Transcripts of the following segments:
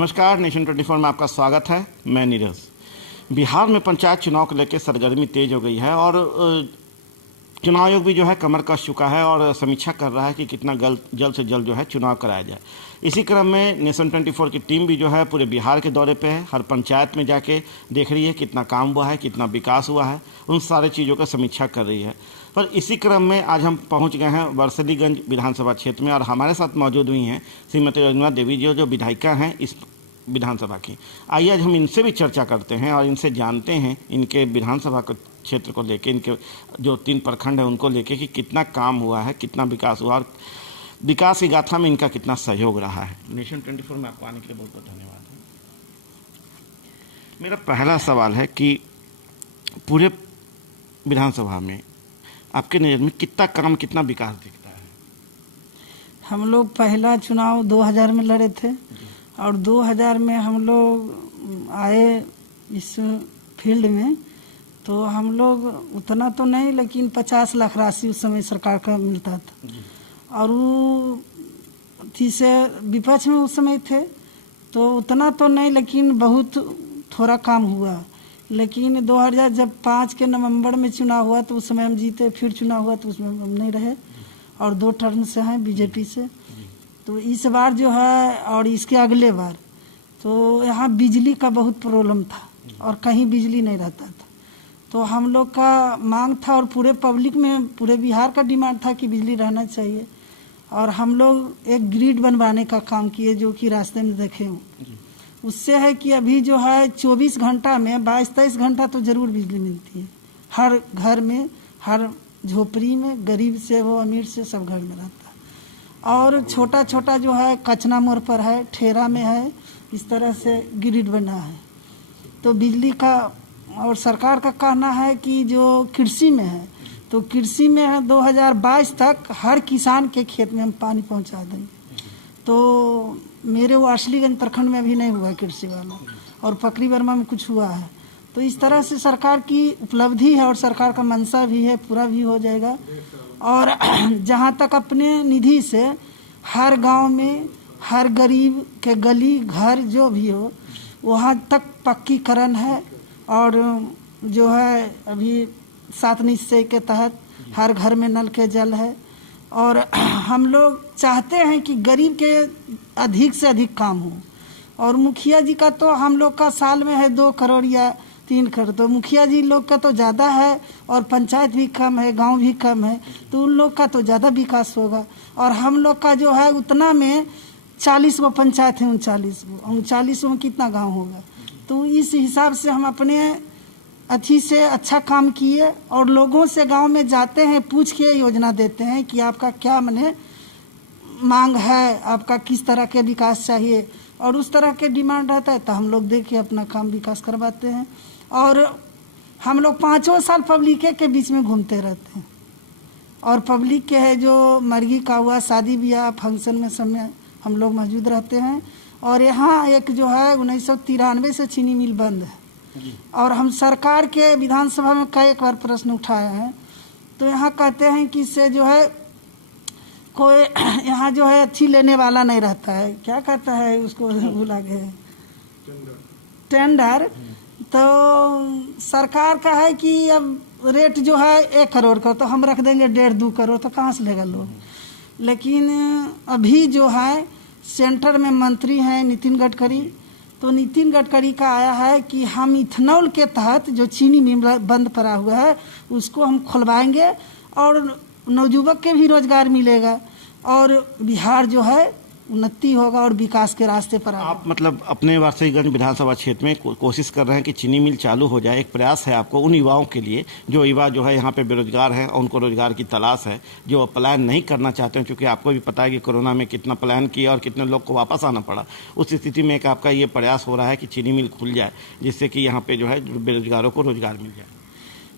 नमस्कार, नेशन 24 में आपका स्वागत है। मैं नीरज। बिहार में पंचायत चुनाव को लेकर सरगर्मी तेज हो गई है और चुनाव आयोग भी जो है कमर कस चुका है और समीक्षा कर रहा है कि कितना जल्द से जल्द जो है चुनाव कराया जाए। इसी क्रम में नेशन 24 की टीम भी जो है पूरे बिहार के दौरे पे है, हर पंचायत में जाके देख रही है कितना काम हुआ है, कितना विकास हुआ है, उन सारे चीज़ों का समीक्षा कर रही है। पर इसी क्रम में आज हम पहुंच गए हैं बरसलीगंज विधानसभा क्षेत्र में और हमारे साथ मौजूद हुई हैं श्रीमती रंजना देवी जी, जो विधायिका हैं इस विधानसभा की। आइए आज हम इनसे भी चर्चा करते हैं और इनसे जानते हैं इनके विधानसभा के क्षेत्र को लेके, इनके जो 3 प्रखंड है उनको लेके कि कितना काम हुआ है, कितना विकास हुआ और विकास की गाथा में इनका कितना सहयोग रहा है। नेशन 24 में आपको आने के लिए बहुत बहुत धन्यवाद। मेरा पहला सवाल है कि पूरे विधानसभा में आपके नज़र में कितना काम, कितना विकास दिखता है? हम लोग पहला चुनाव 2000 में लड़े थे और 2000 में हम लोग आए इस फील्ड में, तो हम लोग उतना तो नहीं, लेकिन 50 लाख राशि उस समय सरकार का मिलता था और वो थी से विपक्ष में उस समय थे, तो उतना तो नहीं, लेकिन बहुत थोड़ा काम हुआ। लेकिन 2000 जब 5 के नवंबर में चुनाव हुआ तो उस समय हम जीते, फिर चुनाव हुआ तो उसमें हम नहीं रहे और 2 टर्म से हैं बीजेपी से। तो इस बार जो है और इसके अगले बार तो यहाँ बिजली का बहुत प्रॉब्लम था और कहीं बिजली नहीं रहता था, तो हम लोग का मांग था और पूरे पब्लिक में, पूरे बिहार का डिमांड था कि बिजली रहना चाहिए और हम लोग एक ग्रिड बनवाने का काम किए, जो कि रास्ते में देखे हूँ। उससे है कि अभी जो है 24 घंटा में 22-23 घंटा तो ज़रूर बिजली मिलती है हर घर में, हर झोपड़ी में, गरीब से वो अमीर से सब घर में रहता है। और छोटा छोटा जो है कचना मोड़ पर है, ठेरा में है, इस तरह से ग्रिड बना है। तो बिजली का और सरकार का कहना है कि जो कृषि में है, तो कृषि में है 2022 तक हर किसान के खेत में हम पानी पहुंचा देंगे। तो मेरे वार्सलीगंज प्रखंड में अभी नहीं हुआ कृषि वाला और पकरी वर्मा में कुछ हुआ है। तो इस तरह से सरकार की उपलब्धि है और सरकार का मंशा भी है, पूरा भी हो जाएगा। और जहाँ तक अपने निधि से हर गांव में हर गरीब के गली घर जो भी हो वहाँ तक पक्कीकरण है और जो है अभी 7 निश्चय के तहत हर घर में नल के जल है। और हम लोग चाहते हैं कि गरीब के अधिक से अधिक काम हो और मुखिया जी का तो हम लोग का साल में है 2 करोड़ या 3 करोड़, तो मुखिया जी लोग का तो ज़्यादा है और पंचायत भी कम है, गांव भी कम है, तो उन लोग का तो ज़्यादा विकास होगा। और हम लोग का जो है उतना में 40 वो पंचायत है, 39 में कितना गाँव होगा। तो इस हिसाब से हम अपने अच्छी से अच्छा काम किए और लोगों से गांव में जाते हैं, पूछ के योजना देते हैं कि आपका क्या मने मांग है, आपका किस तरह के विकास चाहिए, और उस तरह के डिमांड रहता है तो हम लोग देख के अपना काम विकास करवाते हैं। और हम लोग 5 साल पब्लिक के बीच में घूमते रहते हैं और पब्लिक के है जो मर्गी का हुआ, शादी ब्याह, फंक्शन में सब में हम लोग मौजूद रहते हैं। और यहाँ एक जो है 1993 से चीनी मिल बंद है और हम सरकार के विधानसभा में कई बार प्रश्न उठाए हैं, तो यहाँ कहते हैं कि इससे जो है कोई यहाँ जो है अच्छी लेने वाला नहीं रहता है, क्या कहता है उसको भूला गए, टेंडर। तो सरकार का है कि अब रेट जो है 1 करोड़ का, तो हम रख देंगे 1.5-2 करोड़, तो कहाँ से लेगा लोग। लेकिन अभी जो है सेंटर में मंत्री हैं नितिन गडकरी, तो नितिन गडकरी का आया है कि हम इथेनॉल के तहत जो चीनी मिल बंद पड़ा हुआ है उसको हम खुलवाएंगे और नवयुवक के भी रोजगार मिलेगा और बिहार जो है उन्नति होगा और विकास के रास्ते पर आएगा। आप मतलब अपने वार्सलीगंज विधानसभा क्षेत्र में कोशिश कर रहे हैं कि चीनी मिल चालू हो जाए, एक प्रयास है आपको उन युवाओं के लिए जो युवा जो है यहाँ पे बेरोजगार हैं और उनको रोजगार की तलाश है, जो पलायन नहीं करना चाहते हैं, क्योंकि आपको भी पता है कि कोरोना में कितना पलायन किया और कितने लोग को वापस आना पड़ा। उस स्थिति में एक आपका ये प्रयास हो रहा है कि चीनी मिल खुल जाए जिससे कि यहाँ पे जो है बेरोजगारों को रोजगार मिल जाए।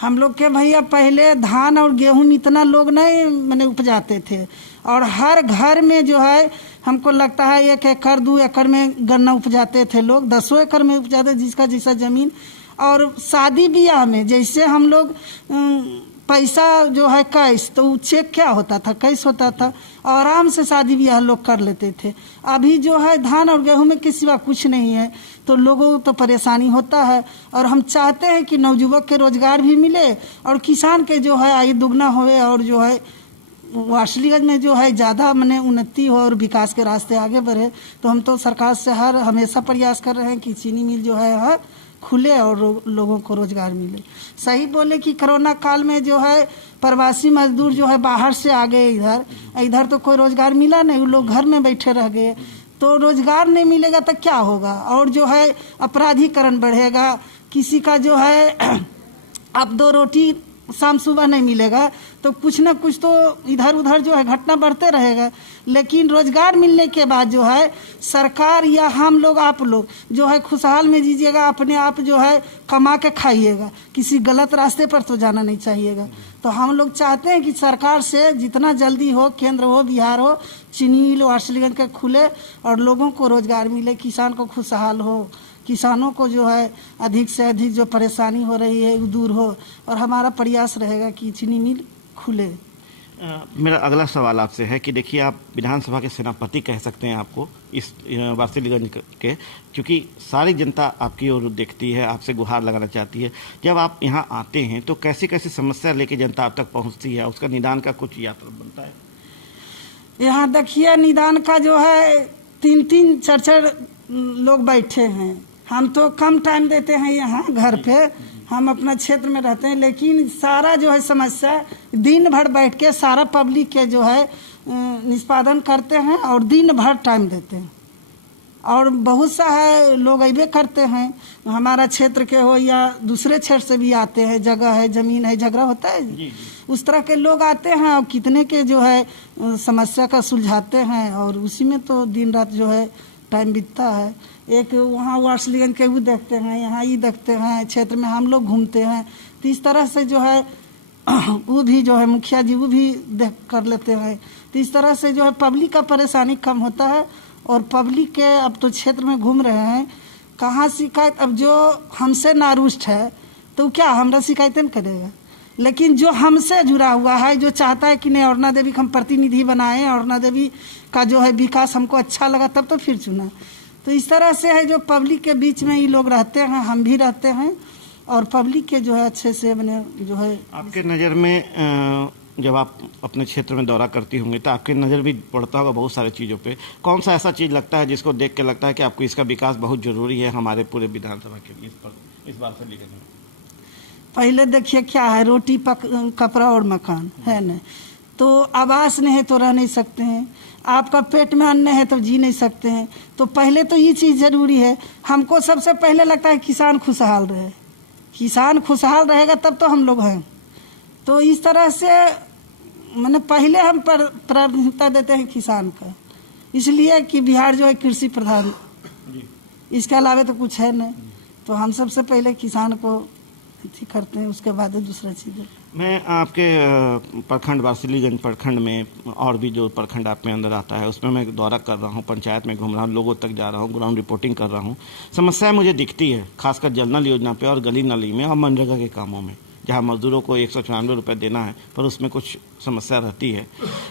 हम लोग के भैया पहले धान और गेहूं इतना लोग नहीं मैंने उपजाते थे और हर घर में जो है हमको लगता है 1 एकड़ 2 एकड़ में गन्ना उपजाते थे लोग, 10 एकड़ में उपजाते जिसका जैसा जमीन। और शादी ब्याह में जैसे हम लोग पैसा जो है कैश, तो वो चेक क्या होता था, कैश होता था, आराम से शादी ब्याह लोग कर लेते थे। अभी जो है धान और गेहूं में के सिवा कुछ नहीं है, तो लोगों को तो परेशानी होता है। और हम चाहते हैं कि नवयुवक के रोजगार भी मिले और किसान के जो है आय दुगना होए, और जो है वार्षिकगंज में जो है ज़्यादा मने उन्नति हो और विकास के रास्ते आगे बढ़े। तो हम तो सरकार से हमेशा प्रयास कर रहे हैं कि चीनी मिल जो है यहाँ खुले और लोगों को रोजगार मिले। सही बोले कि कोरोना काल में जो है प्रवासी मजदूर जो है बाहर से आ गए इधर तो कोई रोजगार मिला नहीं, वो लोग घर में बैठे रह गए। तो रोजगार नहीं मिलेगा तो क्या होगा, और जो है अपराधीकरण बढ़ेगा। किसी का जो है अब 2 रोटी शाम सुबह नहीं मिलेगा तो कुछ ना कुछ तो इधर उधर जो है घटना बढ़ते रहेगा। लेकिन रोजगार मिलने के बाद जो है सरकार या हम लोग आप लोग जो है खुशहाल में जीजिएगा, अपने आप जो है कमा के खाइएगा, किसी गलत रास्ते पर तो जाना नहीं चाहिएगा। तो हम लोग चाहते हैं कि सरकार से जितना जल्दी हो, केंद्र हो बिहार हो, चीनी मिल वार्षिकगंज के खुले और लोगों को रोजगार मिले, किसान को खुशहाल हो, किसानों को जो है अधिक से अधिक जो परेशानी हो रही है वो दूर हो, और हमारा प्रयास रहेगा कि चीनी मिल खुले। मेरा अगला सवाल आपसे है कि देखिए, आप विधानसभा के सेनापति कह सकते हैं आपको इस वार्षिकगंज के, क्योंकि सारी जनता आपकी ओर देखती है, आपसे गुहार लगाना चाहती है। जब आप यहाँ आते हैं तो कैसी कैसी समस्या लेके जनता आप तक पहुँचती है, उसका निदान का कुछ यात्रा बनता है? यहाँ देखिए निदान का जो है 3-3 4-4 लोग बैठे हैं। हम तो कम टाइम देते हैं यहाँ घर पे, हम अपना क्षेत्र में रहते हैं, लेकिन सारा जो है समस्या दिन भर बैठ के सारा पब्लिक के जो है निष्पादन करते हैं और दिन भर टाइम देते हैं। और बहुत सा है लोग अइबे करते हैं, हमारा क्षेत्र के हो या दूसरे क्षेत्र से भी आते हैं, जगह है जमीन है झगड़ा होता है उस तरह के लोग आते हैं और कितने के जो है समस्या का सुलझाते हैं, और उसी में तो दिन रात जो है टाइम बीतता है। एक वहाँ वार्षिकगंज के भी देखते हैं, यहाँ ही देखते हैं, क्षेत्र में हम लोग घूमते हैं, तो इस तरह से जो है वो भी जो है मुखिया जी वो भी देख कर लेते हैं। तो इस तरह से जो है पब्लिक का परेशानी कम होता है। और पब्लिक के अब तो क्षेत्र में घूम रहे हैं, कहाँ शिकायत, अब जो हमसे नारुष्ट है तो क्या हमरा शिकायत नहीं करेगा, लेकिन जो हमसे जुड़ा हुआ है, जो चाहता है कि नहीं अरुणा देवी को हम प्रतिनिधि बनाएं, अरुणा देवी का जो है विकास हमको अच्छा लगा तब तो फिर चुना। तो इस तरह से है जो पब्लिक के बीच में ये लोग रहते हैं, हम भी रहते हैं, और पब्लिक के जो है अच्छे से मैंने जो है। आपके नज़र में जब आप अपने क्षेत्र में दौरा करती होंगी तो आपकी नज़र भी पड़ता होगा बहुत सारी चीज़ों पे, कौन सा ऐसा चीज़ लगता है जिसको देख के लगता है कि आपको इसका विकास बहुत ज़रूरी है हमारे पूरे विधानसभा के लिए, इस बार से लेकर? पहले देखिए क्या है, रोटी कपड़ा और मकान है न, तो आवास नहीं है तो रह नहीं सकते हैं, आपका पेट में अन्न है तो जी नहीं सकते हैं। तो पहले तो ये चीज़ ज़रूरी है। हमको सबसे पहले लगता है किसान खुशहाल रहे, किसान खुशहाल रहेगा तब तो हम लोग हैं। तो इस तरह से मैंने पहले हम प्राथमिकता देते हैं किसान का, इसलिए कि बिहार जो है कृषि प्रधान, इसके अलावा तो कुछ है नहीं, तो हम सबसे पहले किसान को अथी करते हैं, उसके बाद दूसरा चीज़। मैं आपके प्रखंड वार्षिकगंज प्रखंड में और भी जो प्रखंड आप में अंदर आता है उसमें मैं दौरा कर रहा हूँ, पंचायत में घूम रहा हूँ, लोगों तक जा रहा हूँ, ग्राउंड रिपोर्टिंग कर रहा हूँ। समस्याएं मुझे दिखती है, खासकर जल नल योजना पे और गली नाली में और मनरेगा के कामों में, जहाँ मजदूरों को 194 रुपये देना है पर उसमें कुछ समस्या रहती है।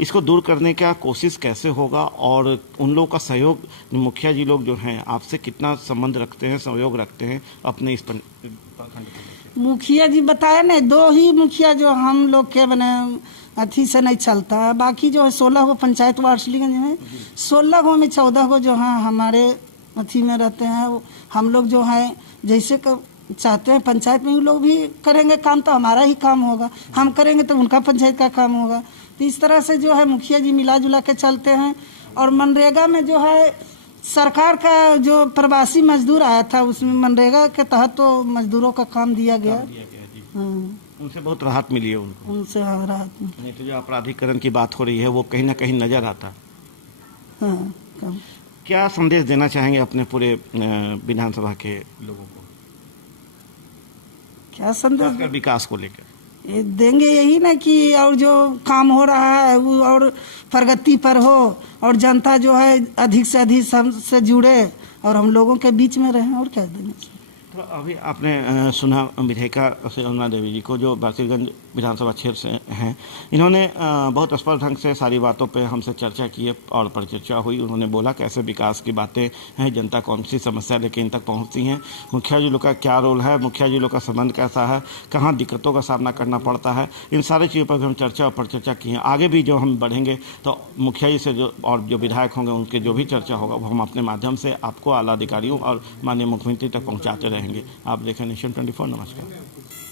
इसको दूर करने का कोशिश कैसे होगा, और उन लोगों का सहयोग, मुखिया जी लोग जो हैं आपसे कितना संबंध रखते हैं, सहयोग रखते हैं अपने इस प्रखंड को? मुखिया जी बताया नहीं, 2 ही मुखिया जो हम लोग के बने अथी से नहीं चलता, बाकी जो है 16 गो पंचायत वार्षिकगंज में, 16 गो में 14 गो जो हैं हमारे अथी में रहते हैं। हम लोग जो हैं जैसे चाहते हैं पंचायत में, वो लोग भी करेंगे काम तो हमारा ही काम होगा, हम करेंगे तो उनका पंचायत का काम होगा। तो इस तरह से जो है मुखिया जी मिला जुला के चलते हैं। और मनरेगा में जो है सरकार का जो प्रवासी मजदूर आया था उसमें मनरेगा के तहत तो मजदूरों का काम दिया गया। उनसे बहुत राहत मिली है उनको, उनसे राहत मिली। नहीं तो जो अपराधीकरण की बात हो रही है वो कहीं ना कहीं नजर आता। क्या संदेश देना चाहेंगे अपने पूरे विधानसभा के लोगों को, क्या संदेश विकास को लेकर देंगे? यही ना कि और जो काम हो रहा है वो और प्रगति पर हो, और जनता जो है अधिक से अधिक सबसे जुड़े और हम लोगों के बीच में रहें, और क्या देना चाहिए। तो अभी आपने सुना विधायिका सुनना देवी जी को, जो बशीरगंज विधानसभा क्षेत्र से हैं। इन्होंने बहुत स्पष्ट ढंग से सारी बातों पे हमसे चर्चा की है और परिचर्चा हुई। उन्होंने बोला कैसे विकास की बातें हैं, जनता कौन सी समस्या लेकर इन तक पहुंचती हैं, मुखिया जी लोग का क्या रोल है, मुखिया जी लोग का संबंध कैसा है, कहाँ दिक्कतों का सामना करना पड़ता है, इन सारी चीज़ों पर हम चर्चा और परिचर्चा की है। आगे भी जो हम बढ़ेंगे तो मुखिया जी से जो और जो विधायक होंगे उनके जो भी चर्चा होगा वो हम अपने माध्यम से आपको आला अधिकारियों और माननीय मुख्यमंत्री तक पहुँचाते रहेंगे। आप देखें नेशन 24। नमस्कार।